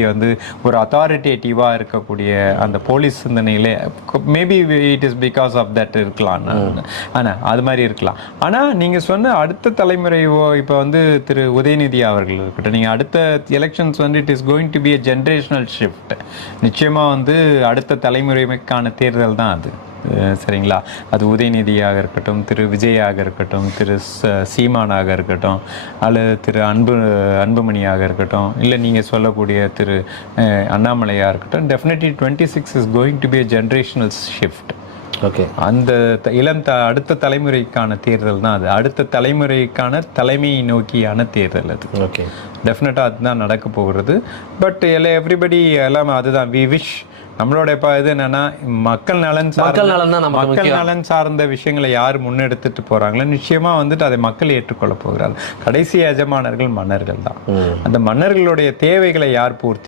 எப்படி வந்து ஒரு அத்தாரிட்டேட்டிவாக இருக்கக்கூடிய அந்த போலீஸ் சிந்தனையிலே maybe it is because of that இருக்கலாம். ஆனால் அது மாதிரி இருக்கலாம். ஆனால் நீங்கள் சொன்ன அடுத்த தலைமுறை இப்போ வந்து திரு உதயநிதி அவர்கள் இருக்கட்டும், நீங்கள் அடுத்த எலெக்ஷன்ஸ் வந்து it is going to B a generational shift. நிச்சயமாக வந்து அடுத்த தலைமுறைக்கான தேர்தல் தான் அது. சரிங்களா? அது உதயநிதியாக இருக்கட்டும், திரு விஜயாக இருக்கட்டும், திரு சீமானாக இருக்கட்டும், அல்லது திரு அன்புமணியாக இருக்கட்டும், இல்லை நீங்கள் சொல்லக்கூடிய திரு அண்ணாமலையாக இருக்கட்டும், definitely 26 is going to be a generational shift. Okay, அந்த அடுத்த தலைமுறைக்கான தேர்தல் தான் அது. அடுத்த தலைமுறைக்கான தலைமையை நோக்கியான தேர்தல் அது. ஓகே, டெஃபினட்டாக அதுதான் நடக்க போகிறது. பட் எவ்ரிபடி எல்லாம் அதுதான் வி விஷ். நம்மளோட இது என்னன்னா மக்கள் நலன் சார்ந்த விஷயங்களை யார் முன்னெடுத்துட்டு போறாங்களோ நிச்சயமா வந்துட்டு அதை மக்கள் ஏற்றுக்கொள்ள போகிறார்கள். கடைசி எஜமானர்கள் மன்னர்கள் தான். அந்த மன்னர்களுடைய தேவைகளை யார் பூர்த்தி